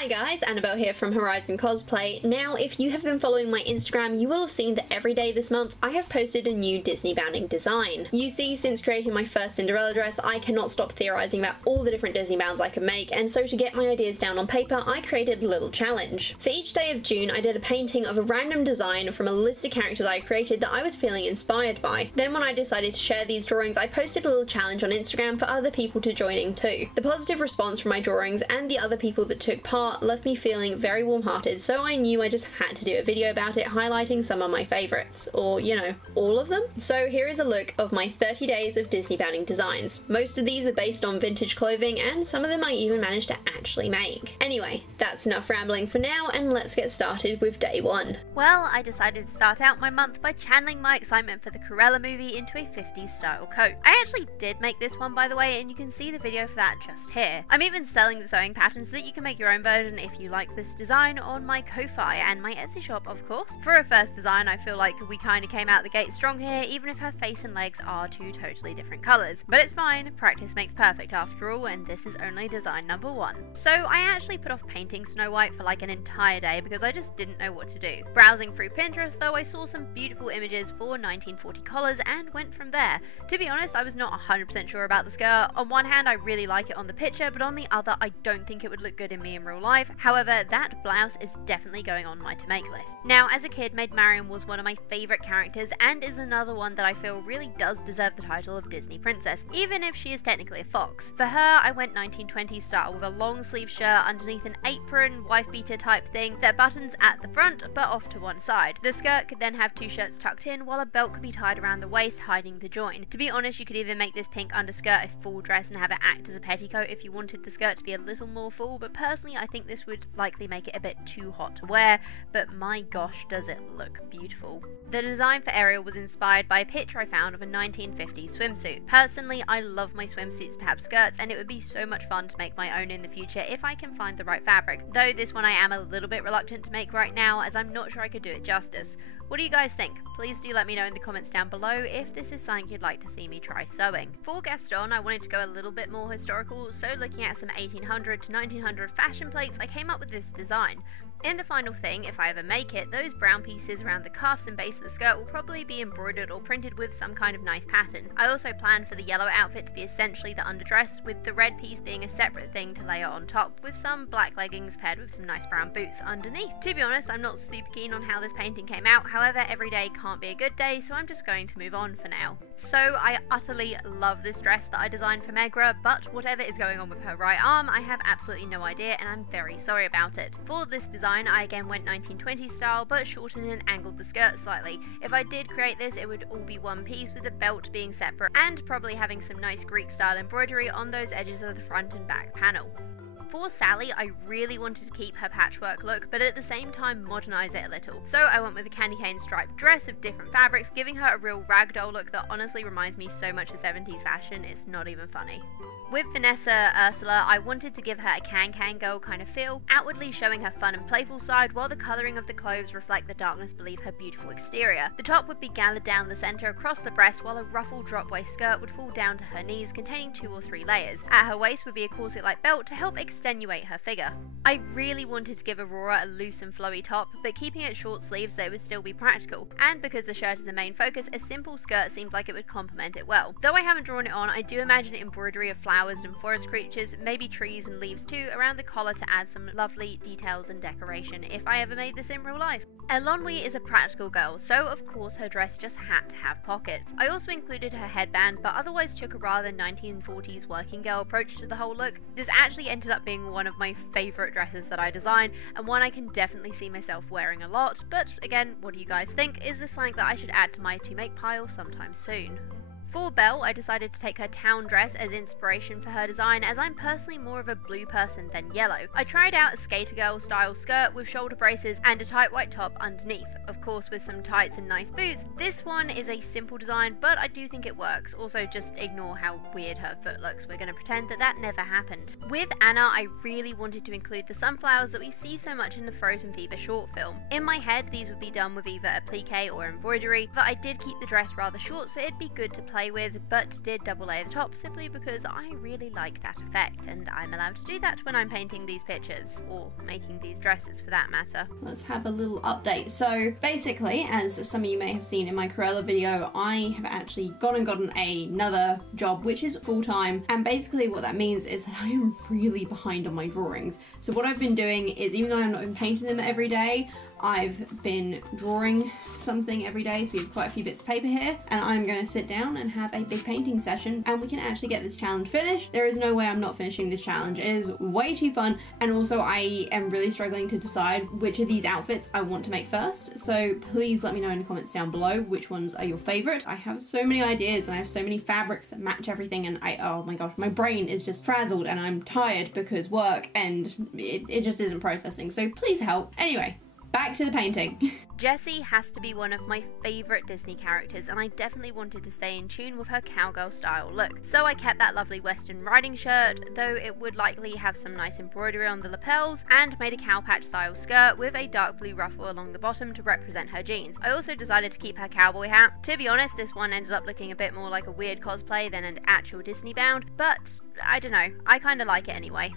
Hi guys, Annabelle here from Horizon Cosplay. Now, if you have been following my Instagram, you will have seen that every day this month I have posted a new Disney bounding design. You see, since creating my first Cinderella dress, I cannot stop theorizing about all the different Disney bounds I can make, and so to get my ideas down on paper, I created a little challenge. For each day of June, I did a painting of a random design from a list of characters I created that I was feeling inspired by. Then when I decided to share these drawings, I posted a little challenge on Instagram for other people to join in too. The positive response from my drawings and the other people that took part left me feeling very warm-hearted, so I knew I just had to do a video about it highlighting some of my favourites, or you know, all of them. So here is a look of my 30 days of Disney bounding designs. Most of these are based on vintage clothing and some of them I even managed to actually make. Anyway, that's enough rambling for now and let's get started with day one. Well, I decided to start out my month by channeling my excitement for the Cruella movie into a 50s style coat. I actually did make this one, by the way, and you can see the video for that just here. I'm even selling the sewing pattern so that you can make your own version if you like this design on my Ko-Fi and my Etsy shop, of course. For a first design, I feel like we kind of came out the gate strong here, even if her face and legs are two totally different colours. But it's fine, practice makes perfect after all, and this is only design number one. So I actually put off painting Snow White for like an entire day because I just didn't know what to do. Browsing through Pinterest though, I saw some beautiful images for 1940 collars and went from there. To be honest, I was not 100% sure about the skirt. On one hand, I really like it on the picture, but on the other, I don't think it would look good in me in real life. However, that blouse is definitely going on my to-make list. Now, as a kid, Maid Marian was one of my favourite characters and is another one that I feel really does deserve the title of Disney Princess, even if she is technically a fox. For her, I went 1920s style with a long sleeve shirt underneath an apron, wife beater type thing that buttons at the front but off to one side. The skirt could then have two shirts tucked in while a belt could be tied around the waist, hiding the join. To be honest, you could even make this pink underskirt a full dress and have it act as a petticoat if you wanted the skirt to be a little more full, but personally I think this would likely make it a bit too hot to wear, but my gosh does it look beautiful. The design for Ariel was inspired by a picture I found of a 1950s swimsuit. Personally, I love my swimsuits to have skirts, and it would be so much fun to make my own in the future if I can find the right fabric, though this one I am a little bit reluctant to make right now as I'm not sure I could do it justice. What do you guys think? Please do let me know in the comments down below if this is something you'd like to see me try sewing. For Gaston, I wanted to go a little bit more historical, so looking at some 1800 to 1900 fashion plates, I came up with this design. In the final thing, if I ever make it, those brown pieces around the cuffs and base of the skirt will probably be embroidered or printed with some kind of nice pattern. I also planned for the yellow outfit to be essentially the underdress, with the red piece being a separate thing to layer on top, with some black leggings paired with some nice brown boots underneath. To be honest, I'm not super keen on how this painting came out, however every day can't be a good day, so I'm just going to move on for now. So I utterly love this dress that I designed for Megra, but whatever is going on with her right arm, I have absolutely no idea and I'm very sorry about it. For this design, I again went 1920s style, but shortened and angled the skirt slightly. If I did create this, it would all be one piece with the belt being separate and probably having some nice Greek style embroidery on those edges of the front and back panel. For Sally, I really wanted to keep her patchwork look, but at the same time modernise it a little. So I went with a candy cane striped dress of different fabrics, giving her a real ragdoll look that honestly reminds me so much of 70s fashion, it's not even funny. With Vanessa Ursula, I wanted to give her a can-can girl kind of feel, outwardly showing her fun and playful side, while the colouring of the clothes reflect the darkness beneath her beautiful exterior. The top would be gathered down the centre across the breast, while a ruffled drop-waist skirt would fall down to her knees, containing 2 or 3 layers. At her waist would be a corset-like belt to help extenuate her figure. I really wanted to give Aurora a loose and flowy top, but keeping it short sleeves so it would still be practical, and because the shirt is the main focus, a simple skirt seemed like it would complement it well. Though I haven't drawn it on, I do imagine embroidery of flowers and forest creatures, maybe trees and leaves too, around the collar to add some lovely details and decoration if I ever made this in real life. Elonwy is a practical girl, so of course her dress just had to have pockets. I also included her headband, but otherwise took a rather 1940s working girl approach to the whole look. This actually ended up being one of my favourite dresses that I designed, and one I can definitely see myself wearing a lot, but again, what do you guys think? Is this something that I should add to my to-make pile sometime soon? For Belle, I decided to take her town dress as inspiration for her design, as I'm personally more of a blue person than yellow. I tried out a skater girl style skirt with shoulder braces and a tight white top underneath, of course with some tights and nice boots. This one is a simple design, but I do think it works. Also, just ignore how weird her foot looks. We're going to pretend that that never happened. With Anna, I really wanted to include the sunflowers that we see so much in the Frozen Fever short film. In my head, these would be done with either applique or embroidery, but I did keep the dress rather short, so it'd be good to play play with, but did double layer the top simply because I really like that effect, and I'm allowed to do that when I'm painting these pictures, or making these dresses for that matter. Let's have a little update. So basically, as some of you may have seen in my Cruella video, I have actually gone and gotten another job, which is full-time, and basically what that means is that I am really behind on my drawings. So what I've been doing is, even though I'm not been painting them every day, I've been drawing something every day, so we have quite a few bits of paper here, and I'm going to sit down and have a big painting session, and we can actually get this challenge finished. There is no way I'm not finishing this challenge. It is way too fun, and also I am really struggling to decide which of these outfits I want to make first, so please let me know in the comments down below which ones are your favourite. I have so many ideas, and I have so many fabrics that match everything, and oh my gosh, my brain is just frazzled, and I'm tired because work, and it just isn't processing, so please help. Anyway, back to the painting. Jessie has to be one of my favourite Disney characters, and I definitely wanted to stay in tune with her cowgirl style look. So I kept that lovely western riding shirt, though it would likely have some nice embroidery on the lapels, and made a cowpatch style skirt with a dark blue ruffle along the bottom to represent her jeans. I also decided to keep her cowboy hat. To be honest, this one ended up looking a bit more like a weird cosplay than an actual Disney bound, but I don't know, I kinda like it anyway.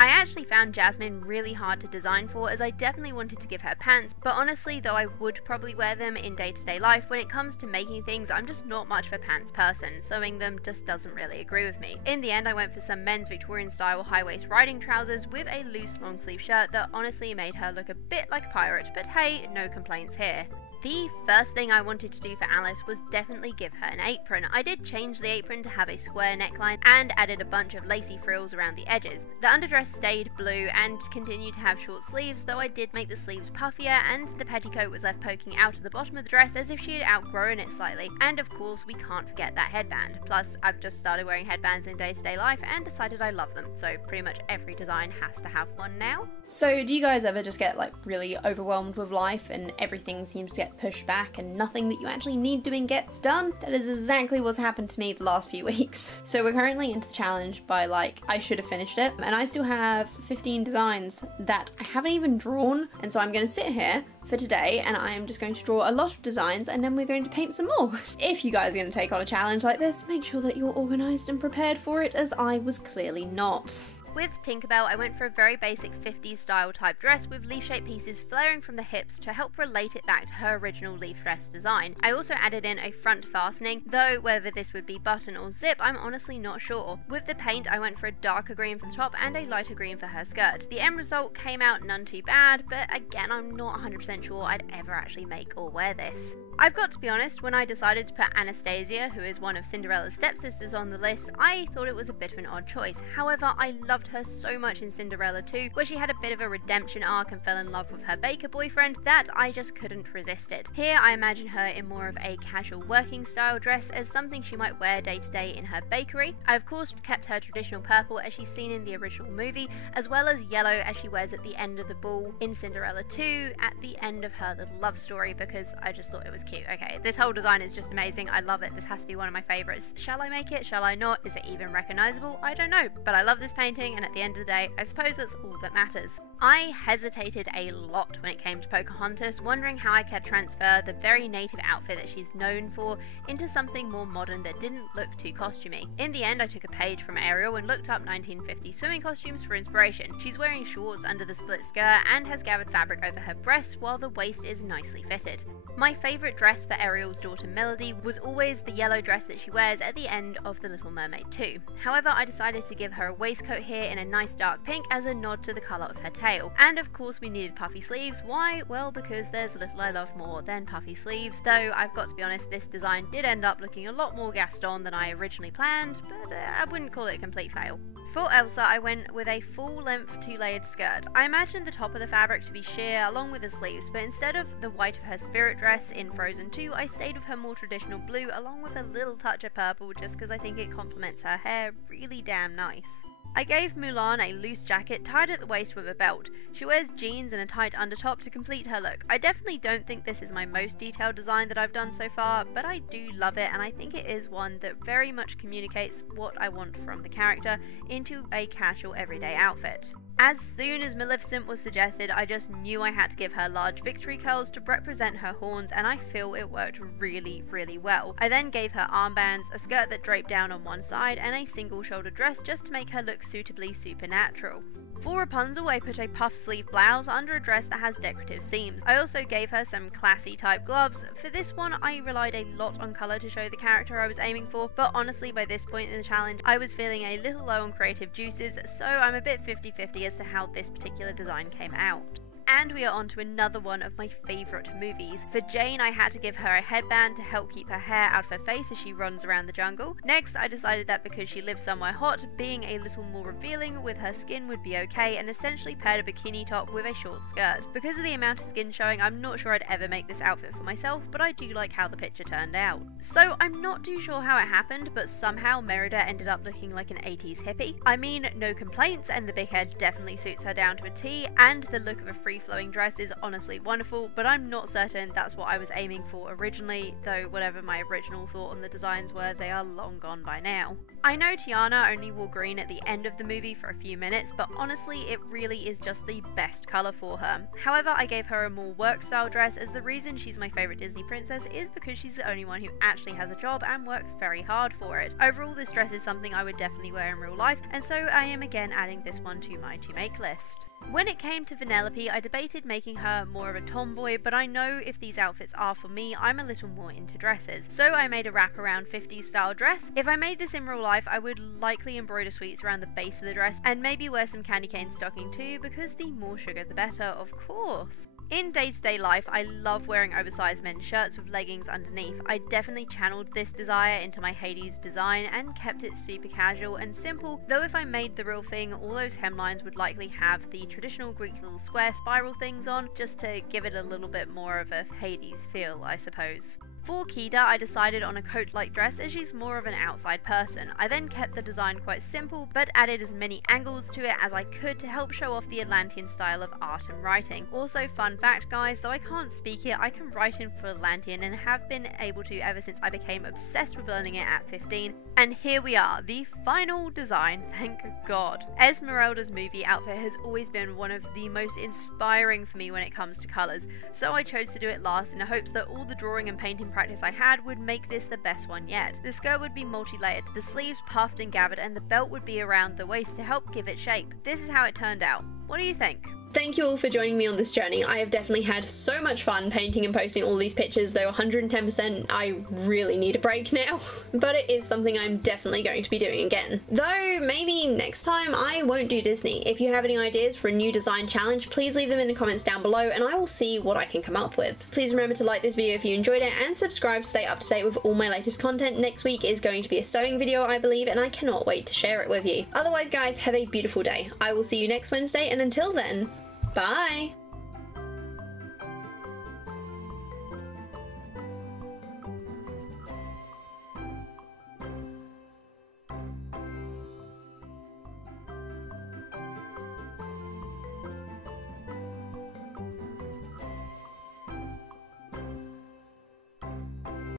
I actually found Jasmine really hard to design for, as I definitely wanted to give her pants, but honestly, though I would probably wear them in day-to-day life, when it comes to making things, I'm just not much of a pants person. Sewing them just doesn't really agree with me. In the end, I went for some men's Victorian style high-waist riding trousers with a loose long sleeve shirt that honestly made her look a bit like a pirate, but hey, no complaints here. The first thing I wanted to do for Alice was definitely give her an apron. I did change the apron to have a square neckline and added a bunch of lacy frills around the edges. The underdress stayed blue and continued to have short sleeves, though I did make the sleeves puffier, and the petticoat was left poking out of the bottom of the dress as if she had outgrown it slightly. And of course, we can't forget that headband. Plus, I've just started wearing headbands in day-to-day life and decided I love them, so pretty much every design has to have one now. So do you guys ever just get like really overwhelmed with life and everything seems to get pushed back and nothing that you actually need doing gets done? That is exactly what's happened to me the last few weeks. So we're currently into the challenge by like, I should have finished it, and I still have 15 designs that I haven't even drawn, and so I'm going to sit here for today and I am just going to draw a lot of designs and then we're going to paint some more. If you guys are going to take on a challenge like this, make sure that you're organised and prepared for it, as I was clearly not. With Tinkerbell, I went for a very basic 50s style type dress with leaf-shaped pieces flaring from the hips to help relate it back to her original leaf dress design. I also added in a front fastening, though whether this would be button or zip, I'm honestly not sure. With the paint, I went for a darker green for the top and a lighter green for her skirt. The end result came out none too bad, but again, I'm not 100% sure I'd ever actually make or wear this. I've got to be honest, when I decided to put Anastasia, who is one of Cinderella's stepsisters, on the list, I thought it was a bit of an odd choice. However, I loved her so much in Cinderella 2, where she had a bit of a redemption arc and fell in love with her baker boyfriend, that I just couldn't resist it. Here, I imagine her in more of a casual working style dress as something she might wear day to day in her bakery. I of course kept her traditional purple as she's seen in the original movie, as well as yellow as she wears at the end of the ball in Cinderella 2 at the end of her little love story, because I just thought it was cute. Okay, this whole design is just amazing. I love it. This has to be one of my favourites. Shall I make it? Shall I not? Is it even recognisable? I don't know, but I love this painting, and at the end of the day, I suppose that's all that matters. I hesitated a lot when it came to Pocahontas, wondering how I could transfer the very native outfit that she's known for into something more modern that didn't look too costumey. In the end, I took a page from Ariel and looked up 1950 swimming costumes for inspiration. She's wearing shorts under the split skirt and has gathered fabric over her breasts while the waist is nicely fitted. My favourite dress for Ariel's daughter Melody was always the yellow dress that she wears at the end of The Little Mermaid 2. However, I decided to give her a waistcoat here in a nice dark pink as a nod to the colour of her tail. And of course we needed puffy sleeves. Why? Well, because there's little I love more than puffy sleeves, though I've got to be honest, this design did end up looking a lot more Gaston than I originally planned, but I wouldn't call it a complete fail. For Elsa, I went with a full-length 2-layered skirt. I imagined the top of the fabric to be sheer along with the sleeves, but instead of the white of her spirit dress in Frozen 2, I stayed with her more traditional blue along with a little touch of purple just because I think it complements her hair really damn nice. I gave Mulan a loose jacket tied at the waist with a belt. She wears jeans and a tight undertop to complete her look. I definitely don't think this is my most detailed design that I've done so far, but I do love it, and I think it is one that very much communicates what I want from the character into a casual everyday outfit. As soon as Maleficent was suggested, I just knew I had to give her large victory curls to represent her horns, and I feel it worked really, really well. I then gave her armbands, a skirt that draped down on one side, and a single shoulder dress just to make her look suitably supernatural. For Rapunzel, I put a puff sleeve blouse under a dress that has decorative seams. I also gave her some classy type gloves. For this one, I relied a lot on colour to show the character I was aiming for, but honestly by this point in the challenge, I was feeling a little low on creative juices, so I'm a bit 50-50 as to how this particular design came out. And we are on to another one of my favourite movies. For Jane, I had to give her a headband to help keep her hair out of her face as she runs around the jungle. Next, I decided that because she lives somewhere hot, being a little more revealing with her skin would be okay, and essentially paired a bikini top with a short skirt. Because of the amount of skin showing, I'm not sure I'd ever make this outfit for myself, but I do like how the picture turned out. So I'm not too sure how it happened, but somehow Merida ended up looking like an 80s hippie. I mean, no complaints, and the big head definitely suits her down to a T, and the look of a free-flowing dress is honestly wonderful, but I'm not certain that's what I was aiming for originally, though whatever my original thought on the designs were, they are long gone by now. I know Tiana only wore green at the end of the movie for a few minutes, but honestly it really is just the best colour for her. However, I gave her a more work style dress, as the reason she's my favourite Disney princess is because she's the only one who actually has a job and works very hard for it. Overall, this dress is something I would definitely wear in real life, and so I am again adding this one to my to make list. When it came to Vanellope, I debated making her more of a tomboy, but I know if these outfits are for me, I'm a little more into dresses. So I made a wraparound 50s style dress. If I made this in real life, I would likely embroider sweets around the base of the dress, and maybe wear some candy cane stocking too, because the more sugar the better, of course. In day-to-day life, I love wearing oversized men's shirts with leggings underneath. I definitely channeled this desire into my Hades design and kept it super casual and simple, though if I made the real thing, all those hemlines would likely have the traditional Greek little square spiral things on, just to give it a little bit more of a Hades feel, I suppose. For Kida, I decided on a coat-like dress as she's more of an outside person. I then kept the design quite simple, but added as many angles to it as I could to help show off the Atlantean style of art and writing. Also, fun fact guys, though I can't speak it, I can write in full Atlantean and have been able to ever since I became obsessed with learning it at 15. And here we are, the final design, thank God. Esmeralda's movie outfit has always been one of the most inspiring for me when it comes to colours, so I chose to do it last in the hopes that all the drawing and painting practice I had would make this the best one yet. The skirt would be multi-layered, the sleeves puffed and gathered, and the belt would be around the waist to help give it shape. This is how it turned out. What do you think? Thank you all for joining me on this journey. I have definitely had so much fun painting and posting all these pictures, though 110% I really need a break now. But it is something I'm definitely going to be doing again. Though maybe next time I won't do Disney. If you have any ideas for a new design challenge, please leave them in the comments down below and I will see what I can come up with. Please remember to like this video if you enjoyed it and subscribe to stay up to date with all my latest content. Next week is going to be a sewing video, I believe, and I cannot wait to share it with you. Otherwise guys, have a beautiful day. I will see you next Wednesday, and until then, bye!